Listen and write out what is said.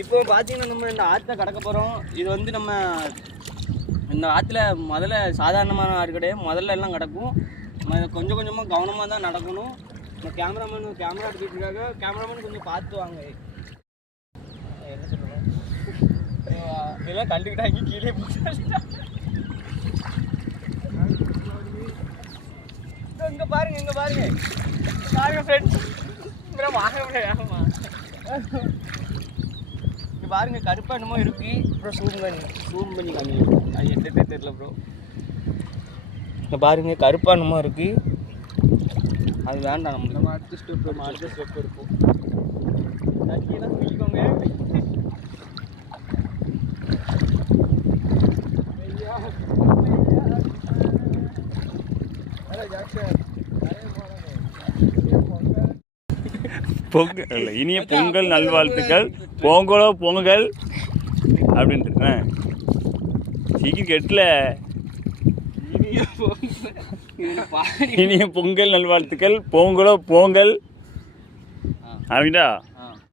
இப்போ பார்த்தீங்கன்னா நம்ம இந்த ஆற்றை கடக்க போகிறோம். இது வந்து நம்ம இந்த ஆற்றுல முதல்ல சாதாரணமான ஆறு கிடையாது, முதல்ல எல்லாம் கிடக்கும். கொஞ்சம் கொஞ்சமாக கவனமாக தான் நடக்கணும். இந்த கேமரா எடுத்துக்கிட்டு கேமராமேன் கொஞ்சம் பார்த்து வாங்க. என்ன சொல்லணும், இதெல்லாம் கண்டுக்கிட்டாங்க கீழே போட்டு. இங்கே பாருங்க ஃப்ரெண்ட்ஸ், வாங்க முடியாதுமா. இங்கே பாருங்க கருப்பா என்னமோ இருக்கு. அப்புறம் ஜூம் பண்ணி காமி, அது என்னதே தெரியல ப்ரோ. இங்கே பாருங்க கருப்பா என்னமோ இருக்கு, அது வேண்டாம். நம்ம அடுத்த ஸ்டெப் எடுப்போம். தண்ணியெல்லாம் குளிக்கோங்க. பொங்கல், இனிய பொங்கல் நல்வாழ்த்துக்கள். பொங்கல் அப்படின்ட்டு சீக்கிரம் கெட்டல. இனிய பொங்கல் நல்வாழ்த்துக்கள். பொங்கல் அப்படின்டா.